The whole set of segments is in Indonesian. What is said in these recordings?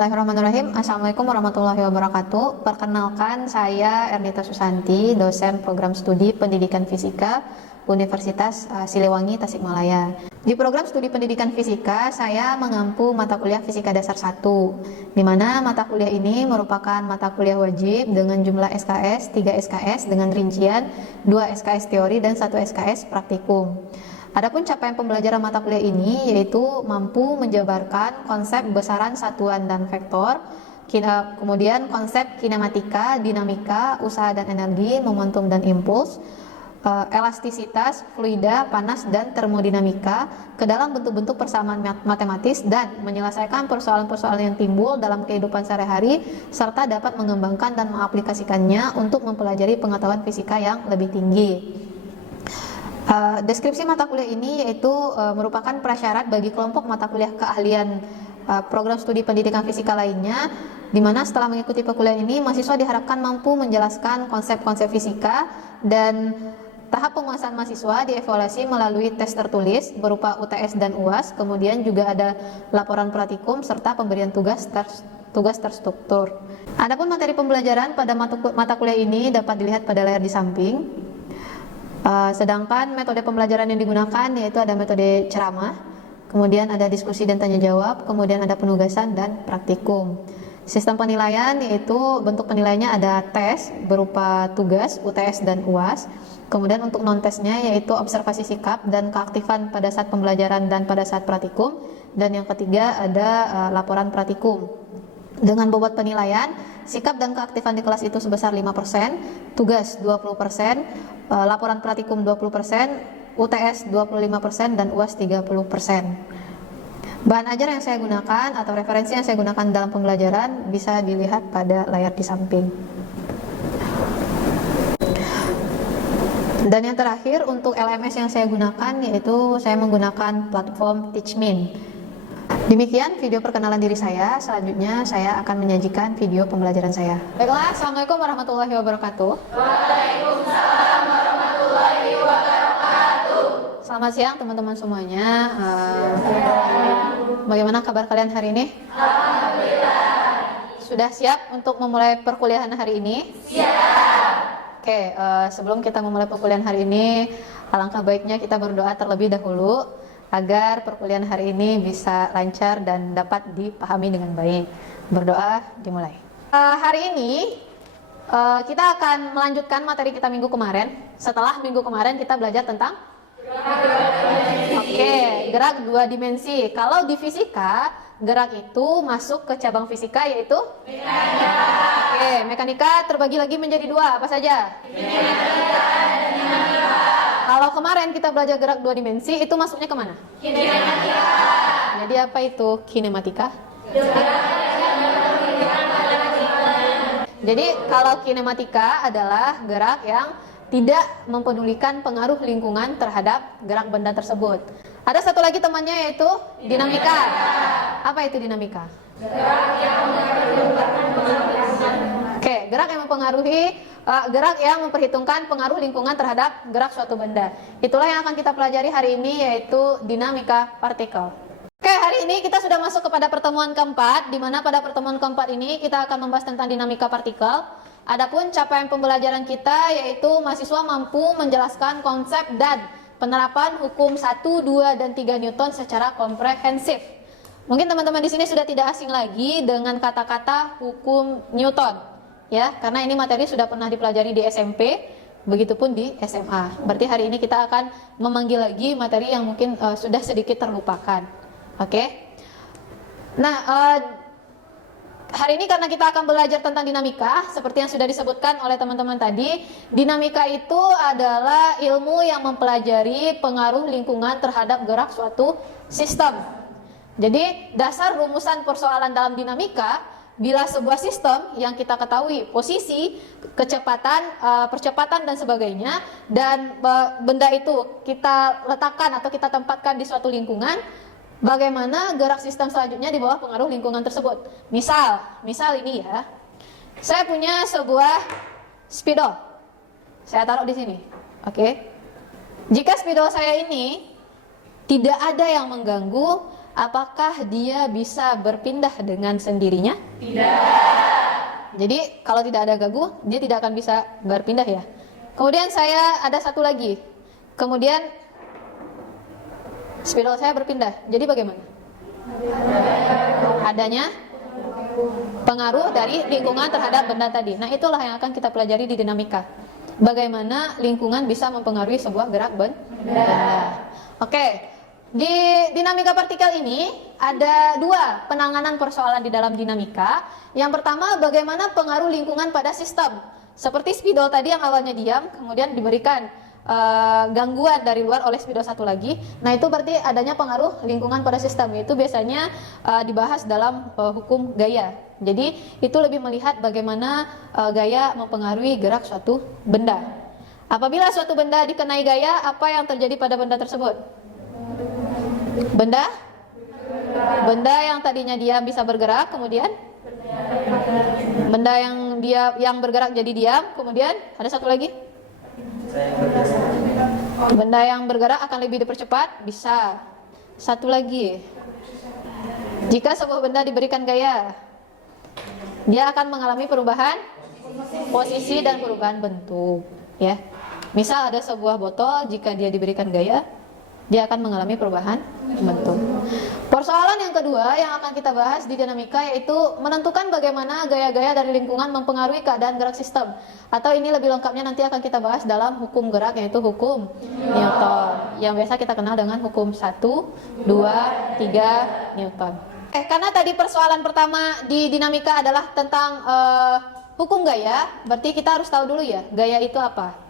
Bismillahirrahmanirrahim. Assalamualaikum warahmatullahi wabarakatuh. Perkenalkan, saya Ernita Susanti, dosen program studi pendidikan fisika Universitas Siliwangi, Tasikmalaya. Di program studi pendidikan fisika, saya mengampu mata kuliah fisika dasar 1, di mana mata kuliah ini merupakan mata kuliah wajib dengan jumlah SKS 3 SKS dengan rincian 2 SKS teori dan 1 SKS praktikum. Adapun capaian pembelajaran mata kuliah ini yaitu mampu menjabarkan konsep besaran satuan dan vektor, kemudian konsep kinematika, dinamika, usaha dan energi, momentum dan impuls, elastisitas, fluida, panas dan termodinamika ke dalam bentuk-bentuk persamaan matematis dan menyelesaikan persoalan-persoalan yang timbul dalam kehidupan sehari-hari serta dapat mengembangkan dan mengaplikasikannya untuk mempelajari pengetahuan fisika yang lebih tinggi. Deskripsi mata kuliah ini yaitu merupakan prasyarat bagi kelompok mata kuliah keahlian program studi pendidikan fisika lainnya, di mana setelah mengikuti perkuliahan ini mahasiswa diharapkan mampu menjelaskan konsep-konsep fisika dan tahap penguasaan mahasiswa dievaluasi melalui tes tertulis berupa UTS dan UAS, kemudian juga ada laporan praktikum serta pemberian tugas terstruktur. Adapun materi pembelajaran pada mata kuliah ini dapat dilihat pada layar di samping. Sedangkan metode pembelajaran yang digunakan yaitu ada metode ceramah, kemudian ada diskusi dan tanya jawab, kemudian ada penugasan dan praktikum. Sistem penilaian yaitu bentuk penilaiannya ada tes berupa tugas, UTS dan UAS. Kemudian untuk non tesnya yaitu observasi sikap dan keaktifan pada saat pembelajaran dan pada saat praktikum. Dan yang ketiga ada laporan praktikum. Dengan bobot penilaian, sikap dan keaktifan di kelas itu sebesar 5%, tugas 20%, laporan praktikum 20%, UTS 25% dan UAS 30%. Bahan ajar yang saya gunakan atau referensi yang saya gunakan dalam pembelajaran bisa dilihat pada layar di samping. Dan yang terakhir untuk LMS yang saya gunakan yaitu saya menggunakan platform Teachmin. Demikian video perkenalan diri saya. Selanjutnya saya akan menyajikan video pembelajaran saya. Baiklah, Assalamualaikum warahmatullahi wabarakatuh. Waalaikumsalam warahmatullahi wabarakatuh. Selamat siang teman-teman semuanya. Bagaimana kabar kalian hari ini? Alhamdulillah. Sudah siap untuk memulai perkuliahan hari ini? Siap. Oke, sebelum kita memulai perkuliahan hari ini, alangkah baiknya kita berdoa terlebih dahulu agar perkuliahan hari ini bisa lancar dan dapat dipahami dengan baik. Berdoa, dimulai. Hari ini kita akan melanjutkan materi kita minggu kemarin. Setelah minggu kemarin kita belajar tentang gerak dua dimensi. Kalau di fisika, gerak itu masuk ke cabang fisika yaitu mekanika. Mekanika terbagi lagi menjadi dua, apa saja? Kinematika dan dinamika. Kalau kemarin kita belajar gerak dua dimensi, itu masuknya kemana? Kinematika. Jadi apa itu kinematika? Jadi kalau kinematika adalah gerak yang tidak mempedulikan pengaruh lingkungan terhadap gerak benda tersebut. Ada satu lagi temannya yaitu dinamika. Apa itu dinamika? Gerak yang mempengaruhi, gerak yang memperhitungkan pengaruh lingkungan terhadap gerak suatu benda. Itulah yang akan kita pelajari hari ini yaitu dinamika partikel. Hari ini kita sudah masuk kepada pertemuan keempat, di mana pada pertemuan keempat ini kita akan membahas tentang dinamika partikel. Adapun capaian pembelajaran kita yaitu mahasiswa mampu menjelaskan konsep dan penerapan hukum 1, 2, dan 3 Newton secara komprehensif. Mungkin teman-teman di sini sudah tidak asing lagi dengan kata-kata hukum Newton. Ya, karena ini materi sudah pernah dipelajari di SMP, begitupun di SMA. Berarti hari ini kita akan memanggil lagi materi yang mungkin sudah sedikit terlupakan. Oke. Nah, hari ini karena kita akan belajar tentang dinamika, seperti yang sudah disebutkan oleh teman-teman tadi, dinamika itu adalah ilmu yang mempelajari pengaruh lingkungan terhadap gerak suatu sistem. Jadi, dasar rumusan persoalan dalam dinamika, bila sebuah sistem yang kita ketahui posisi, kecepatan, percepatan dan sebagainya, dan benda itu kita letakkan atau kita tempatkan di suatu lingkungan, bagaimana gerak sistem selanjutnya di bawah pengaruh lingkungan tersebut. Misal ini ya, saya punya sebuah spidol, saya taruh di sini. Oke. Jika spidol saya ini tidak ada yang mengganggu apakah dia bisa berpindah dengan sendirinya? Tidak. Jadi kalau tidak ada gagu, dia tidak akan bisa berpindah ya. Kemudian saya ada satu lagi. Kemudian spidol saya berpindah. Jadi bagaimana? Adanya pengaruh dari lingkungan terhadap benda tadi. Nah, itulah yang akan kita pelajari di dinamika. Bagaimana lingkungan bisa mempengaruhi sebuah gerak benda. Oke. Di dinamika partikel ini ada dua penanganan persoalan di dalam dinamika. Yang pertama, bagaimana pengaruh lingkungan pada sistem. Seperti spidol tadi yang awalnya diam, kemudian diberikan gangguan dari luar oleh spidol satu lagi. Nah, itu berarti adanya pengaruh lingkungan pada sistem. Itu biasanya dibahas dalam hukum gaya. Jadi, itu lebih melihat bagaimana gaya mempengaruhi gerak suatu benda. Apabila suatu benda dikenai gaya, apa yang terjadi pada benda tersebut? Benda yang tadinya diam bisa bergerak, kemudian benda yang bergerak jadi diam, kemudian ada satu lagi, benda yang bergerak akan lebih dipercepat, bisa. Satu lagi, jika sebuah benda diberikan gaya, dia akan mengalami perubahan posisi dan perubahan bentuk, ya. Misal ada sebuah botol, jika dia diberikan gaya, dia akan mengalami perubahan bentuk. Persoalan yang kedua yang akan kita bahas di dinamika yaitu menentukan bagaimana gaya-gaya dari lingkungan mempengaruhi keadaan gerak sistem. Atau ini lebih lengkapnya nanti akan kita bahas dalam hukum gerak, yaitu hukum Newton, yang biasa kita kenal dengan hukum 1, 2, 3 Newton. Karena tadi persoalan pertama di dinamika adalah tentang hukum gaya, berarti kita harus tahu dulu ya, gaya itu apa?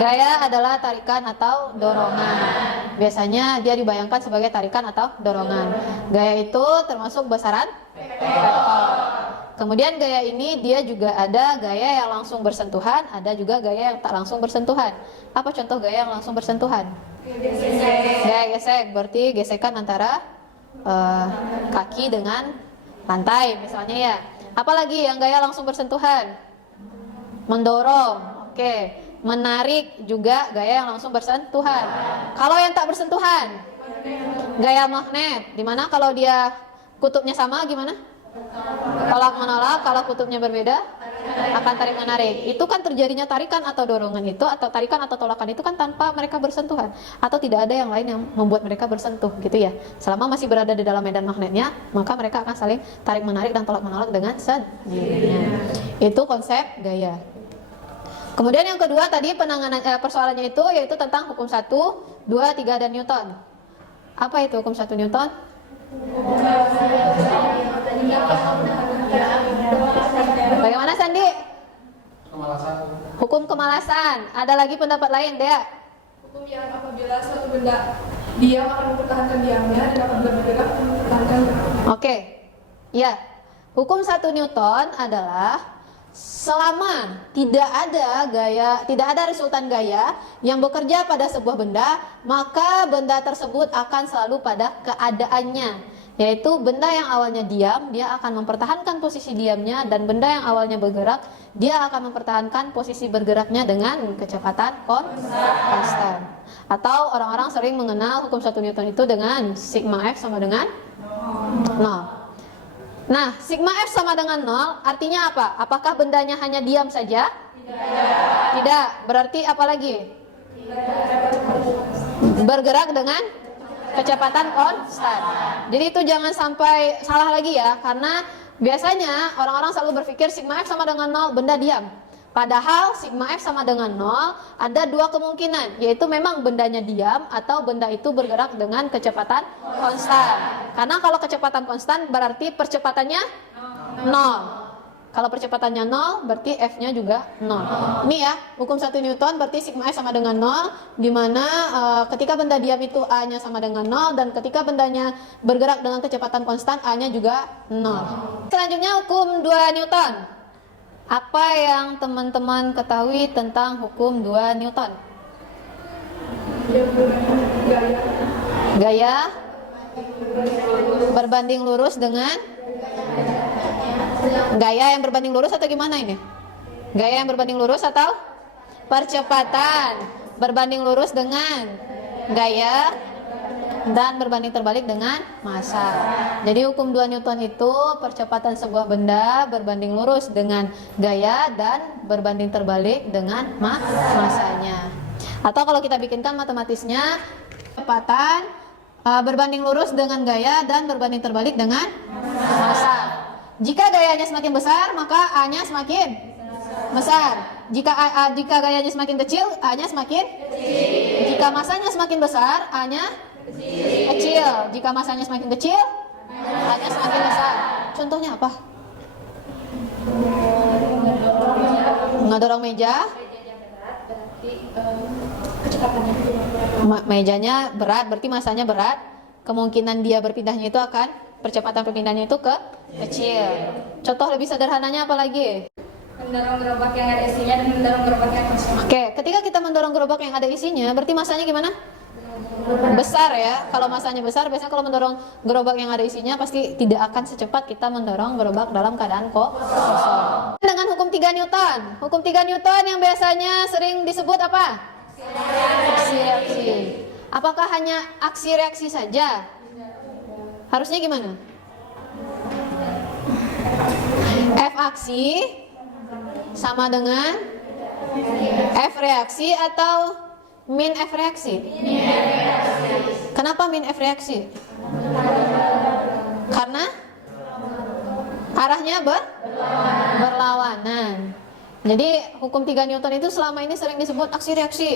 Gaya adalah tarikan atau dorongan. Biasanya dia dibayangkan sebagai tarikan atau dorongan. Gaya itu termasuk besaran vektor. Kemudian gaya ini dia juga ada gaya yang langsung bersentuhan, ada juga gaya yang tak langsung bersentuhan. Apa contoh gaya yang langsung bersentuhan? Gaya gesek, berarti gesekan antara kaki dengan lantai misalnya ya. Apalagi yang gaya langsung bersentuhan? Mendorong. Oke, menarik juga gaya yang langsung bersentuhan. Kalau yang tak bersentuhan, gaya magnet. Dimana kalau dia kutubnya sama gimana? Tolak menolak. Kalau kutubnya berbeda, akan tarik menarik. Itu kan terjadinya tarikan atau dorongan itu, atau tarikan atau tolakan itu kan tanpa mereka bersentuhan, atau tidak ada yang lain yang membuat mereka bersentuh, gitu ya. Selama masih berada di dalam medan magnetnya, maka mereka akan saling tarik menarik dan tolak menolak dengan sendirinya. Itu konsep gaya. Kemudian yang kedua tadi penanganan persoalannya itu yaitu tentang hukum 1, 2, 3 dan Newton. Apa itu hukum 1 Newton? Bagaimana Sandi? Hukum kemalasan. Ada lagi pendapat lain, Dea? Hukum yang apabila suatu benda diam akan mempertahankan diamnya dan apabila bergerak mempertahankan geraknya. Oke. Ya. Hukum 1 Newton adalah selama tidak ada resultan gaya yang bekerja pada sebuah benda, maka benda tersebut akan selalu pada keadaannya, yaitu benda yang awalnya diam, dia akan mempertahankan posisi diamnya, dan benda yang awalnya bergerak, dia akan mempertahankan posisi bergeraknya dengan kecepatan konstan. Atau orang-orang sering mengenal hukum 1 Newton itu dengan sigma F sama dengan 0. Nah, sigma F sama dengan 0 artinya apa? Apakah bendanya hanya diam saja? Tidak. Berarti apa lagi? Bergerak dengan kecepatan konstan. Jadi itu jangan sampai salah lagi ya, karena biasanya orang-orang selalu berpikir sigma F sama dengan 0, benda diam. Padahal sigma F sama dengan 0 ada dua kemungkinan, yaitu memang bendanya diam atau benda itu bergerak dengan kecepatan konstan. Karena kalau kecepatan konstan berarti percepatannya 0. Kalau percepatannya 0 berarti F-nya juga 0. Ini ya, hukum 1 Newton berarti sigma F sama dengan 0, di mana ketika benda diam itu A-nya sama dengan 0, dan ketika bendanya bergerak dengan kecepatan konstan A-nya juga 0. Selanjutnya hukum 2 Newton. Apa yang teman-teman ketahui tentang hukum 2 Newton? Gaya berbanding lurus dengan gaya yang berbanding lurus atau gimana ini? Gaya yang berbanding lurus atau percepatan berbanding lurus dengan gaya dan berbanding terbalik dengan massa. Jadi hukum 2 Newton itu percepatan sebuah benda berbanding lurus dengan gaya dan berbanding terbalik dengan massanya. Atau kalau kita bikinkan matematisnya, percepatan berbanding lurus dengan gaya dan berbanding terbalik dengan massa. Jika gayanya semakin besar, maka A-nya semakin besar. Jika gayanya semakin kecil, A-nya semakin kecil. Jika masanya semakin besar, A-nya kecil. Jika masanya semakin kecil, A-nya semakin besar. Contohnya apa? Ngedorong meja. Kecepatannya. Mejanya berat, berarti masanya berat. Kemungkinan dia berpindahnya itu akan percepatan perpindahannya itu ke kecil. Contoh lebih sederhananya apa lagi? Mendorong gerobak yang ada isinya dan mendorong gerobak yang kosong. Oke, ketika kita mendorong gerobak yang ada isinya, berarti masanya gimana? Besar ya. Kalau masanya besar, biasanya kalau mendorong gerobak yang ada isinya pasti tidak akan secepat kita mendorong gerobak dalam keadaan kosong. Dengan hukum 3 Newton. Hukum 3 Newton yang biasanya sering disebut apa? Aksi reaksi. Apakah hanya aksi reaksi saja? Harusnya gimana? F aksi sama dengan F reaksi atau min F reaksi? Kenapa min F reaksi? Karena arahnya berlawanan. Jadi hukum 3 Newton itu selama ini sering disebut aksi reaksi.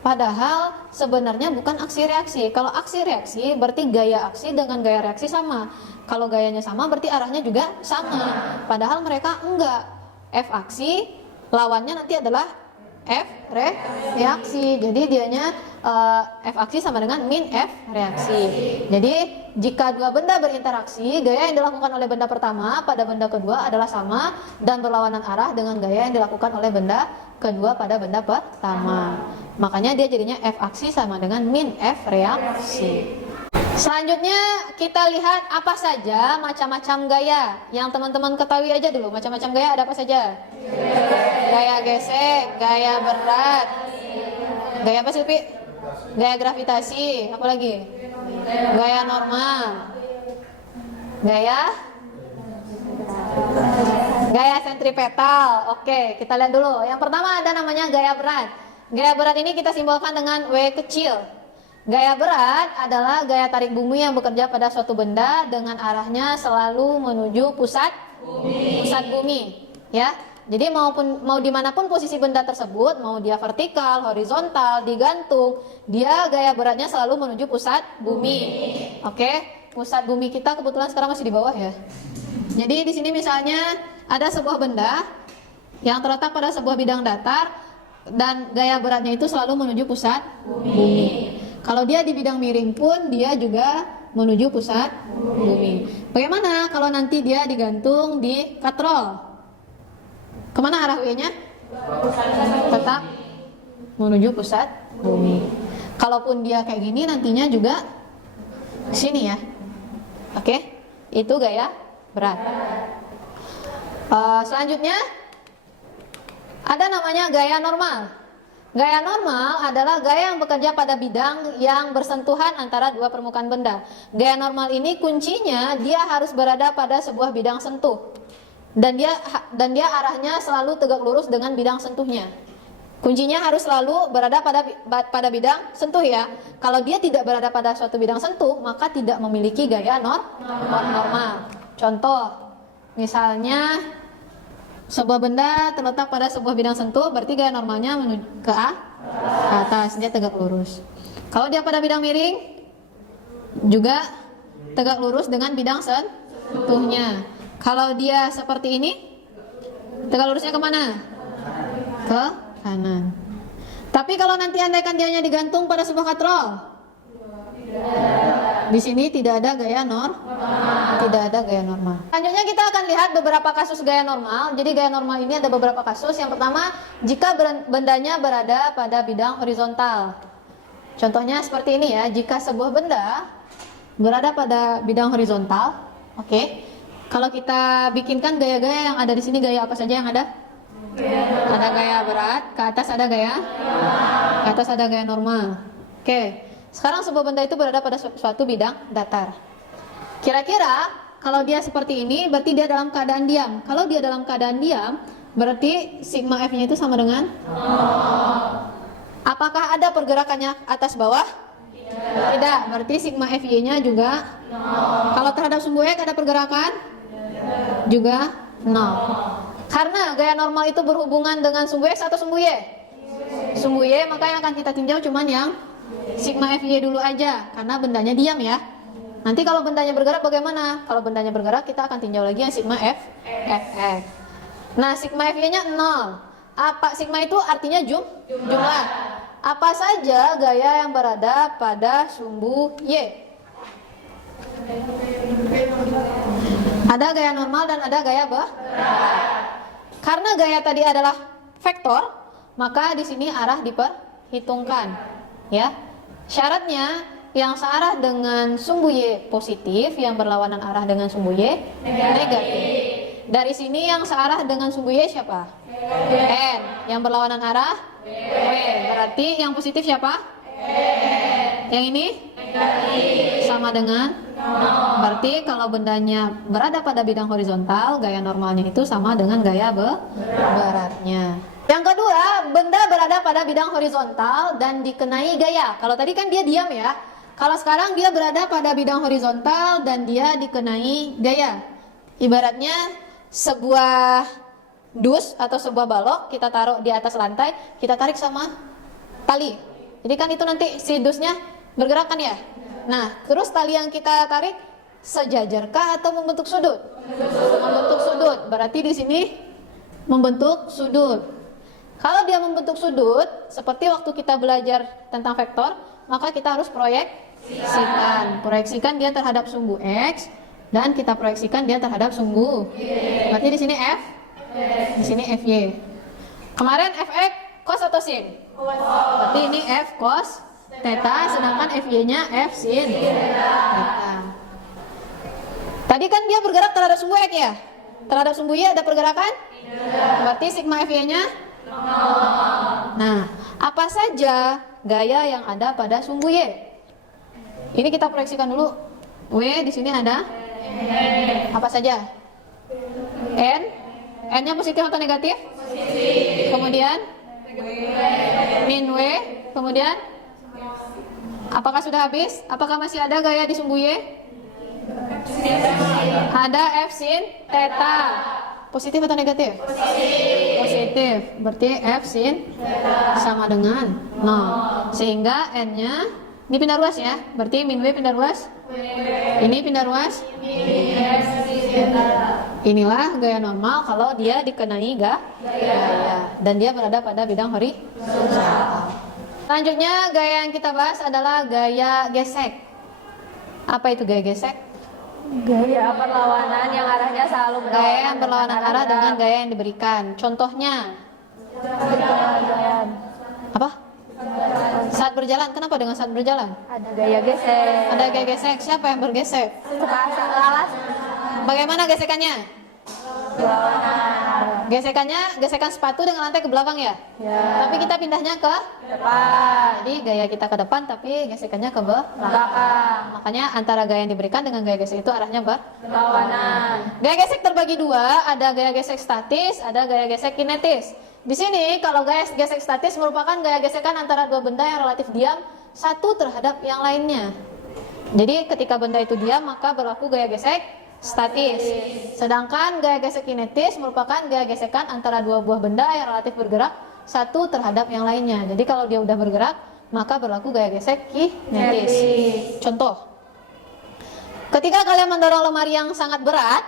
Padahal sebenarnya bukan aksi reaksi. Kalau aksi reaksi berarti gaya aksi dengan gaya reaksi sama. Kalau gayanya sama berarti arahnya juga sama. Padahal mereka enggak. F aksi lawannya nanti adalah F reaksi. Jadi dianya F aksi sama dengan min F reaksi. Jadi jika dua benda berinteraksi, gaya yang dilakukan oleh benda pertama pada benda kedua adalah sama dan berlawanan arah dengan gaya yang dilakukan oleh benda kedua pada benda pertama. Makanya dia jadinya F aksi sama dengan min F reaksi. Selanjutnya kita lihat apa saja macam-macam gaya. Yang teman-teman ketahui aja dulu, macam-macam gaya ada apa saja? Gaya gesek, gaya berat. Gaya apa Silpi? Gaya gravitasi, apa lagi? Gaya normal. Gaya sentripetal. Oke, kita lihat dulu. Yang pertama ada namanya gaya berat. Gaya berat ini kita simbolkan dengan W kecil. Gaya berat adalah gaya tarik bumi yang bekerja pada suatu benda dengan arahnya selalu menuju pusat bumi. Ya, jadi mau dimanapun posisi benda tersebut, mau dia vertikal, horizontal, digantung, dia gaya beratnya selalu menuju pusat bumi. Oke, pusat bumi kita kebetulan sekarang masih di bawah ya. Jadi di sini misalnya ada sebuah benda yang terletak pada sebuah bidang datar dan gaya beratnya itu selalu menuju pusat bumi. Kalau dia di bidang miring pun dia juga menuju pusat bumi. Bagaimana kalau nanti dia digantung di katrol? Kemana arah W-nya? Tetap menuju pusat bumi. Kalaupun dia kayak gini nantinya juga sini ya. Oke, itu gaya berat. Selanjutnya ada namanya gaya normal. Gaya normal adalah gaya yang bekerja pada bidang yang bersentuhan antara dua permukaan benda. Gaya normal ini kuncinya dia harus berada pada sebuah bidang sentuh. Dan dia arahnya selalu tegak lurus dengan bidang sentuhnya. Kuncinya harus selalu berada pada bidang sentuh ya. Kalau dia tidak berada pada suatu bidang sentuh, maka tidak memiliki gaya normal. Contoh, misalnya sebuah benda terletak pada sebuah bidang sentuh, berarti gaya normalnya menuju ke atas, dia tegak lurus. Kalau dia pada bidang miring, juga tegak lurus dengan bidang sentuhnya. Kalau dia seperti ini, tegak lurusnya kemana? Ke kanan. Tapi kalau nanti andaikan dianya digantung pada sebuah katrol, di sini tidak ada gaya tidak ada gaya normal. Selanjutnya kita akan lihat beberapa kasus gaya normal. Jadi gaya normal ini ada beberapa kasus. Yang pertama, jika bendanya berada pada bidang horizontal. Contohnya seperti ini ya. Jika sebuah benda berada pada bidang horizontal, oke. Kalau kita bikinkan gaya-gaya yang ada di sini, gaya apa saja yang ada? Ada gaya berat, ke atas ada gaya normal. Oke. Sekarang sebuah benda itu berada pada suatu bidang datar. Kira-kira kalau dia seperti ini berarti dia dalam keadaan diam. Kalau dia dalam keadaan diam berarti sigma F-nya itu sama dengan 0. Apakah ada pergerakannya atas bawah? Tidak. Berarti sigma FY-nya juga 0. Kalau terhadap sumbu X ada pergerakan? Juga 0. Karena gaya normal itu berhubungan dengan sumbu X atau sumbu Y? Sumbu Y, maka yang akan kita tinjau cuman yang sigma FY dulu aja, karena bendanya diam ya. Nanti kalau bendanya bergerak bagaimana? Kalau bendanya bergerak kita akan tinjau lagi yang sigma FX. Nah, sigma FY-nya 0. Apa sigma itu artinya jumlah. Apa saja gaya yang berada pada sumbu Y? Ada gaya normal dan ada gaya berat. Karena gaya tadi adalah vektor, maka di sini arah diperhitungkan, ya. Syaratnya yang searah dengan sumbu Y positif, yang berlawanan arah dengan sumbu Y negatif. Dari sini yang searah dengan sumbu Y siapa? N. Yang berlawanan arah? W. Berarti yang positif siapa? N. Yang ini? Negatif. Sama dengan? Berarti kalau bendanya berada pada bidang horizontal, gaya normalnya itu sama dengan gaya beratnya. Yang kedua, benda berada pada bidang horizontal dan dikenai gaya. Kalau tadi kan dia diam ya. Kalau sekarang dia berada pada bidang horizontal dan dia dikenai gaya. Ibaratnya sebuah dus atau sebuah balok kita taruh di atas lantai, kita tarik sama tali. Jadi kan itu nanti si dusnya bergerak kan ya. Nah, terus tali yang kita tarik sejajarkah atau membentuk sudut? Membentuk sudut. Berarti di sini membentuk sudut. Kalau dia membentuk sudut, seperti waktu kita belajar tentang vektor, maka kita harus proyeksikan dia terhadap sumbu X dan kita proyeksikan dia terhadap sumbu Y. Berarti di sini F, di sini FY. Kemarin Fx cos atau sin? Berarti ini F cos theta, sedangkan FY-nya F sin theta. Tadi kan dia bergerak terhadap sumbu X ya? Terhadap sumbu Y ada pergerakan? Berarti sigma FY-nya 0. Nah, apa saja gaya yang ada pada sumbu Y? Ini kita proyeksikan dulu. W di sini ada apa saja? N. N-nya positif atau negatif? Positif. Kemudian min W. Kemudian apakah sudah habis? Apakah masih ada gaya di sumbu Y? Ada F sin theta. Positif atau negatif? Positif. Berarti F sin sama dengan 0. Sehingga N-nya ini pindah ruas ya. Berarti min W pindah ruas. Ini pindah ruas. Inilah gaya normal kalau dia dikenai gaya. Dan dia berada pada bidang horizontal. Selanjutnya gaya yang kita bahas adalah gaya gesek. Apa itu gaya gesek? Gaya perlawanan yang arahnya selalu berlawanan. Gaya yang berlawanan arah dengan gaya yang diberikan. Contohnya apa? Saat berjalan. Kenapa dengan saat berjalan? Ada gaya gesek. Ada gaya gesek. Siapa yang bergesek? Alas. Bagaimana gesekannya? Gesekan sepatu dengan lantai ke belakang ya? Ya. Tapi kita pindahnya ke Depan. Jadi gaya kita ke depan tapi gesekannya ke belakang. Makanya antara gaya yang diberikan dengan gaya gesek itu arahnya Berlawanan. Gaya gesek terbagi dua, ada gaya gesek statis, ada gaya gesek kinetis. Di sini kalau gaya gesek statis merupakan gaya gesekan antara dua benda yang relatif diam satu terhadap yang lainnya. Jadi ketika benda itu diam maka berlaku gaya gesek statis. Sedangkan gaya gesek kinetis merupakan gaya gesekan antara dua buah benda yang relatif bergerak satu terhadap yang lainnya. Jadi kalau dia udah bergerak maka berlaku gaya gesek kinetis. Contoh, ketika kalian mendorong lemari yang sangat berat,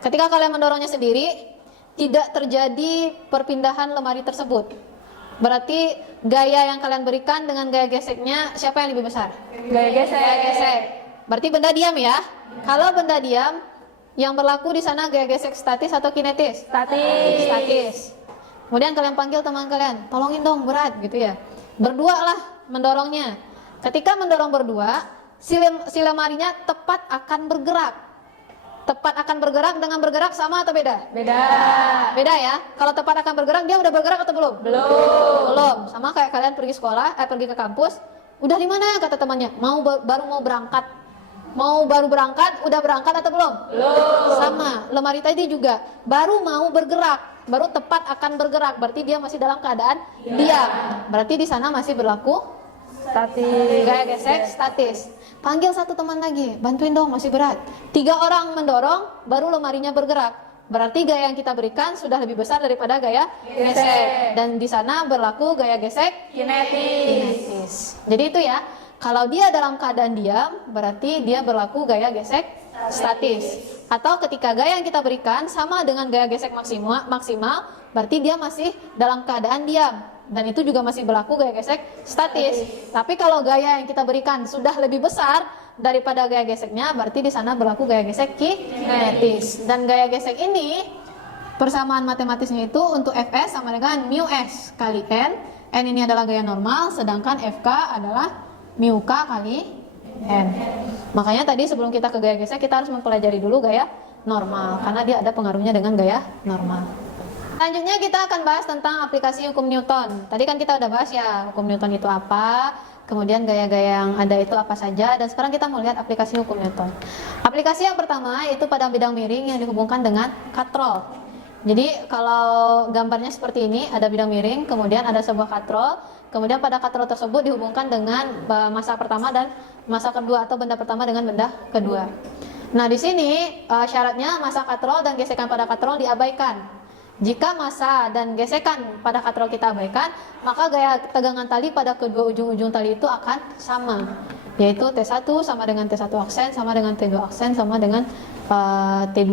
ketika kalian mendorongnya sendiri tidak terjadi perpindahan lemari tersebut. Berarti gaya yang kalian berikan dengan gaya geseknya siapa yang lebih besar? Gaya gesek. Gaya gesek. Berarti benda diam ya. Kalau benda diam, yang berlaku di sana gaya gesek statis atau kinetis? Statis. Kemudian kalian panggil teman kalian, tolongin dong berat gitu ya. Berdua lah mendorongnya. Ketika mendorong berdua, si lemarinya tepat akan bergerak. Tepat akan bergerak dengan bergerak sama atau beda? Beda ya. Kalau tepat akan bergerak dia udah bergerak atau belum? Belum. Sama kayak kalian pergi sekolah, pergi ke kampus, Udah di mana kata temannya? Baru mau berangkat. Mau baru berangkat, udah berangkat atau belum? Belum. Sama, lemari tadi juga baru mau bergerak, baru tepat akan bergerak, berarti dia masih dalam keadaan diam. Berarti di sana masih berlaku Statis. gaya gesek statis. Panggil satu teman lagi, bantuin dong, masih berat. 3 orang mendorong, baru lemarinya bergerak. Berarti gaya yang kita berikan sudah lebih besar daripada gaya gesek. Dan di sana berlaku gaya gesek kinetis. Jadi itu ya. Kalau dia dalam keadaan diam, berarti dia berlaku gaya gesek statis. Atau ketika gaya yang kita berikan sama dengan gaya gesek maksimal, berarti dia masih dalam keadaan diam. Dan itu juga masih berlaku gaya gesek statis. Tapi kalau gaya yang kita berikan sudah lebih besar daripada gaya geseknya, berarti di sana berlaku gaya gesek kinetis. Dan gaya gesek ini, persamaan matematisnya itu untuk Fs sama dengan mu S kali N. N ini adalah gaya normal, sedangkan Fk adalah mu K kali N. Makanya tadi sebelum kita ke gaya gesek, kita harus mempelajari dulu gaya normal, karena dia ada pengaruhnya dengan gaya normal. Selanjutnya kita akan bahas tentang aplikasi hukum Newton. Tadi kan kita udah bahas ya hukum Newton itu apa, kemudian gaya-gaya yang ada itu apa saja, dan sekarang kita mau lihat aplikasi hukum Newton. Aplikasi yang pertama yaitu pada bidang miring yang dihubungkan dengan katrol. Jadi kalau gambarnya seperti ini, ada bidang miring, kemudian ada sebuah katrol, kemudian pada katrol tersebut dihubungkan dengan massa pertama dan massa kedua, atau benda pertama dengan benda kedua. Nah di sini syaratnya massa katrol dan gesekan pada katrol diabaikan. Jika massa dan gesekan pada katrol kita abaikan, maka gaya tegangan tali pada kedua ujung-ujung tali itu akan sama, yaitu T1 sama dengan T1 aksen, sama dengan T2 aksen, sama dengan T2.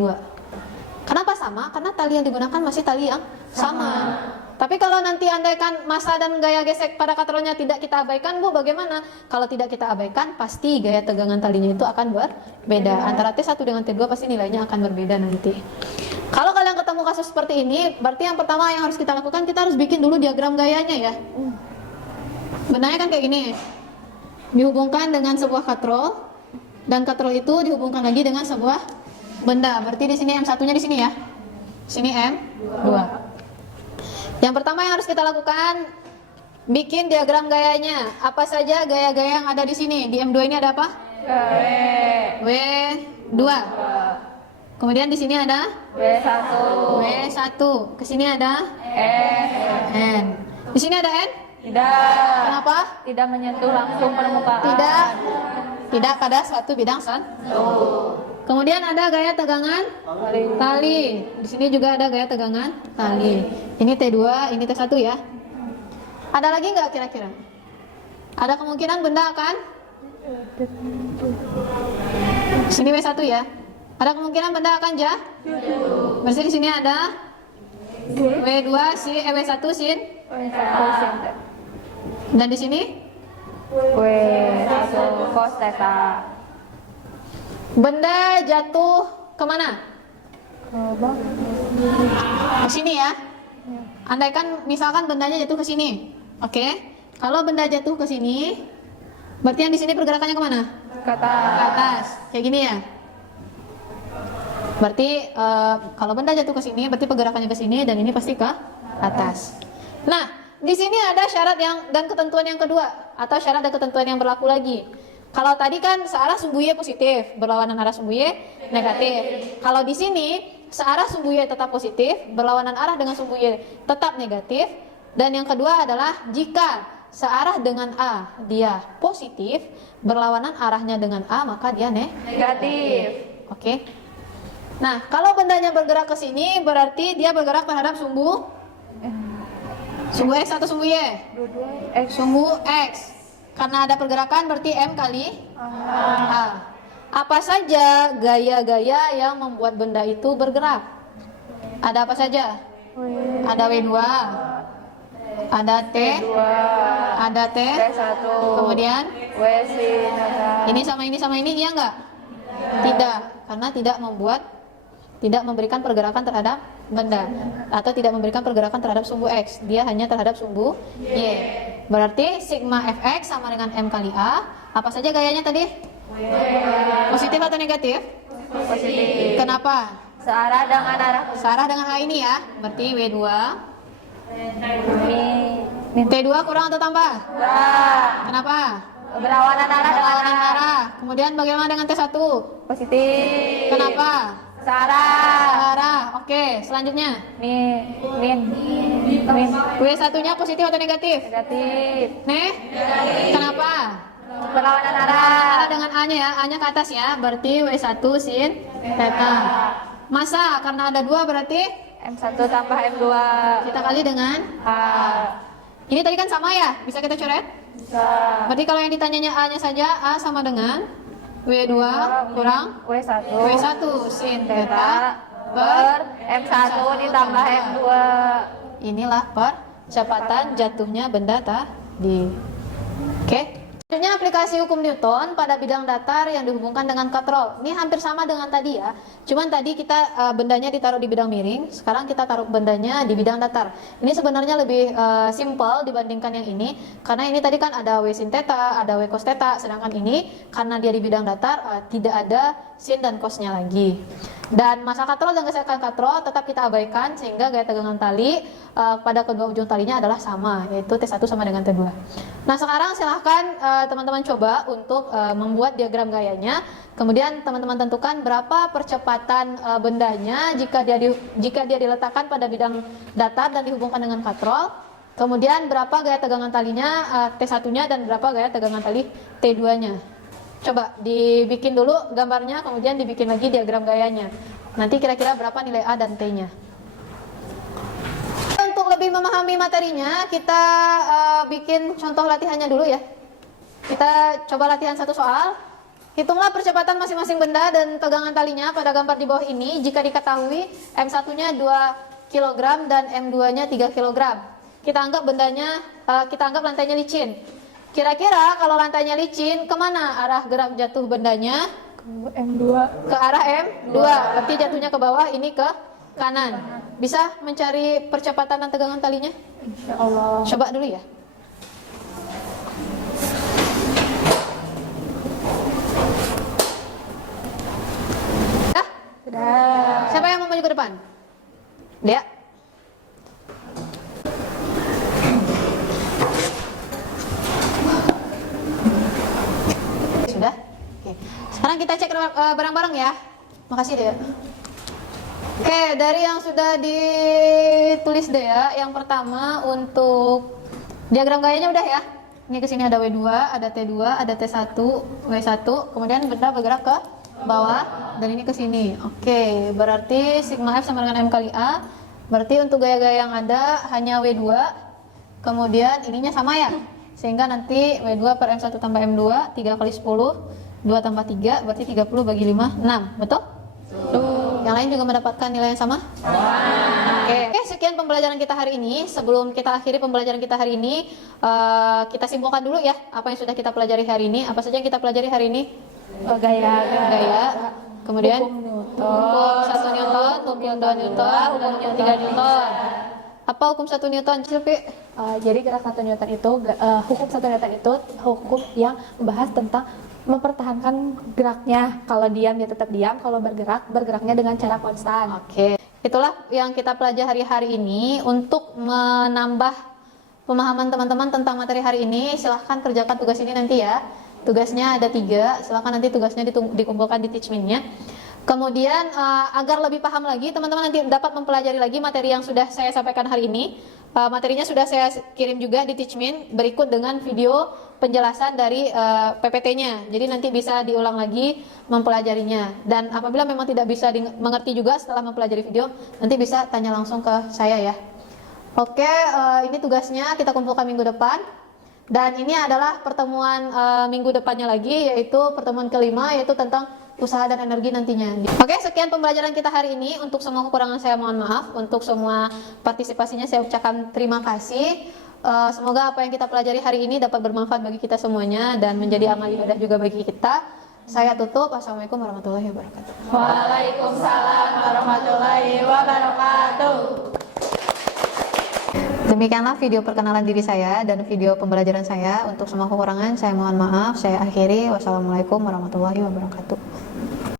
Kenapa sama? Karena tali yang digunakan masih tali yang sama. Tapi kalau nanti andaikan massa dan gaya gesek pada katrolnya tidak kita abaikan, Bu, bagaimana? Kalau tidak kita abaikan, pasti gaya tegangan talinya itu akan berbeda. Antara T1 dengan T2 pasti nilainya akan berbeda nanti. Kalau kalian ketemu kasus seperti ini, berarti yang pertama yang harus kita lakukan, kita harus bikin dulu diagram gayanya ya. Benarnya kan kayak gini. Dihubungkan dengan sebuah katrol, dan katrol itu dihubungkan lagi dengan sebuah benda. Berarti di sini M1-nya di sini ya. Sini M2. Yang pertama yang harus kita lakukan, bikin diagram gayanya. Apa saja gaya-gaya yang ada di sini? Di M2 ini ada apa? W2. Kemudian di sini ada W1. Ke sini ada N. Di sini ada N? Tidak. Kenapa? Tidak menyentuh langsung permukaan. Tidak pada suatu bidang Kemudian ada gaya tegangan tali. Di sini juga ada gaya tegangan tali. Ini T2, ini T1 ya. Ada lagi nggak kira-kira? Ada kemungkinan benda akan? Sini W1 ya. Ada kemungkinan benda akan Berarti di sini ada W2 W1 sin. Dan di sini W1 cos theta. benda jatuh kemana? Ke sini ya. Andaikan misalkan bendanya jatuh ke sini, oke? Kalau benda jatuh ke sini, berarti yang di sini pergerakannya kemana? Ke Ke atas, kayak gini ya. Berarti kalau benda jatuh ke sini, berarti pergerakannya ke sini, dan ini pasti ke atas. Nah, di sini ada syarat dan ketentuan yang kedua, atau syarat dan ketentuan yang berlaku lagi. Kalau tadi kan searah sumbu Y positif, berlawanan arah sumbu Y negatif. Kalau di sini searah sumbu Y tetap positif, berlawanan arah dengan sumbu Y tetap negatif. Dan yang kedua adalah jika searah dengan A dia positif, berlawanan arahnya dengan A maka dia negatif. Oke. Nah, kalau bendanya bergerak ke sini berarti dia bergerak terhadap sumbu X atau sumbu Y? Sumbu X. Karena ada pergerakan berarti M kali A. Apa saja gaya-gaya yang membuat benda itu bergerak? Ada apa saja? Ada W2, ada T, ada T1, kemudian ini sama ini iya enggak? Tidak, karena tidak memberikan pergerakan terhadap benda, atau tidak memberikan pergerakan terhadap sumbu X, dia hanya terhadap sumbu Y. Berarti sigma Fx sama dengan M kali A. Apa saja gayanya tadi? Positif atau negatif? Positif. Kenapa? Searah dengan A ini ya. Berarti W2 T2 kurang atau tambah? Kurang. Kenapa? Berlawanan arah dengan Berlawanan arah. arah. Kemudian bagaimana dengan T1? Positif. Kenapa? Sarah. Arah. Oke, selanjutnya. Min. W1-nya positif atau negatif? Negatif. Kenapa? Berlawanan arah. Arah dengan A-nya ya, A-nya ke atas ya. Berarti W1 sin theta. Massa karena ada 2 berarti M1 tambah M2. kita kali dengan A. ini tadi kan sama ya, bisa kita coret? Bisa. Berarti kalau yang ditanyanya A-nya saja, A sama dengan W2 kurang W1. W1 sin theta Per M1 ditambah M2. Inilah percepatan jatuhnya benda tadi. Oke. Selanjutnya aplikasi hukum Newton pada bidang datar yang dihubungkan dengan katrol. Ini hampir sama dengan tadi ya. Cuman tadi kita bendanya ditaruh di bidang miring, sekarang kita taruh bendanya di bidang datar. Ini sebenarnya lebih simpel dibandingkan yang ini, karena ini tadi kan ada W sin theta, ada W cos theta, sedangkan ini karena dia di bidang datar tidak ada sin dan cosnya lagi. Dan masa katrol dan gesekan katrol tetap kita abaikan sehingga gaya tegangan tali pada kedua ujung talinya adalah sama, yaitu T1 sama dengan T2. Nah sekarang silahkan teman-teman coba untuk membuat diagram gayanya. Kemudian teman-teman tentukan berapa percepatan bendanya jika dia diletakkan pada bidang datar dan dihubungkan dengan katrol. Kemudian berapa gaya tegangan talinya T1-nya dan berapa gaya tegangan tali T2-nya. Coba dibikin dulu gambarnya, kemudian dibikin lagi diagram gayanya. Nanti kira-kira berapa nilai A dan T-nya. Untuk lebih memahami materinya, kita bikin contoh latihannya dulu ya. Kita coba latihan satu soal. Hitunglah percepatan masing-masing benda dan tegangan talinya pada gambar di bawah ini jika diketahui M1-nya 2 kg dan M2-nya 3 kg. Kita anggap lantainya licin. Kira-kira kalau lantainya licin, kemana arah gerak jatuh bendanya? M2. Ke arah M2, berarti jatuhnya ke bawah, ini ke kanan. Bisa mencari percepatan dan tegangan talinya? Insya Allah. Coba dulu ya. Sudah. Siapa yang mau maju ke depan? Dia. Sudah? Oke. Sekarang kita cek bareng-bareng ya. Makasih Dea. Oke, dari yang sudah ditulis Dea, yang pertama untuk diagram gayanya udah ya. Ini ke sini ada W2, ada T2, ada T1, W1, kemudian benda bergerak ke bawah dan ini ke sini. Oke, berarti sigma F sama dengan M kali A. Berarti untuk gaya-gaya yang ada hanya W2. Kemudian ininya sama ya. Sehingga nanti W2 per M1 tambah M2 3 kali 10, 2 tambah 3 berarti 30 bagi 5, 6. Betul? Yang lain juga mendapatkan nilai yang sama? Oke, sekian pembelajaran kita hari ini. Sebelum kita akhiri pembelajaran kita hari ini, kita simpulkan dulu ya apa yang sudah kita pelajari hari ini. Apa saja yang kita pelajari hari ini? Gaya. Kemudian hukum 1 Newton, hukum 2 Newton, hukum 3 Newton. Apa hukum 1 Newton, Cilpi? Jadi gerak 1 Newton itu, hukum 1 Newton itu hukum yang membahas tentang mempertahankan geraknya. Kalau diam dia tetap diam, kalau bergeraknya dengan cara konstan. Oke, itulah yang kita pelajari hari ini. Untuk menambah pemahaman teman-teman tentang materi hari ini, silahkan kerjakan tugas ini nanti ya. Tugasnya ada 3, silahkan nanti tugasnya dikumpulkan di teachmentnya. Kemudian agar lebih paham lagi, teman-teman nanti dapat mempelajari lagi materi yang sudah saya sampaikan hari ini. Materinya sudah saya kirim juga di teachment berikut dengan video penjelasan dari PPT-nya. Jadi nanti bisa diulang lagi mempelajarinya. Dan apabila memang tidak bisa mengerti juga setelah mempelajari video, nanti bisa tanya langsung ke saya ya. Oke, ini tugasnya kita kumpulkan minggu depan. Dan ini adalah pertemuan minggu depannya lagi, yaitu pertemuan kelima, yaitu tentang usaha dan energi nantinya. Oke, sekian pembelajaran kita hari ini. Untuk semua kekurangan saya mohon maaf. Untuk semua partisipasinya saya ucapkan terima kasih. Semoga apa yang kita pelajari hari ini dapat bermanfaat bagi kita semuanya dan menjadi amal ibadah juga bagi kita. Saya tutup. Assalamualaikum warahmatullahi wabarakatuh. Waalaikumsalam warahmatullahi wabarakatuh. Demikianlah video perkenalan diri saya dan video pembelajaran saya. Untuk semua kekurangan saya mohon maaf. Saya akhiri. Wassalamualaikum warahmatullahi wabarakatuh.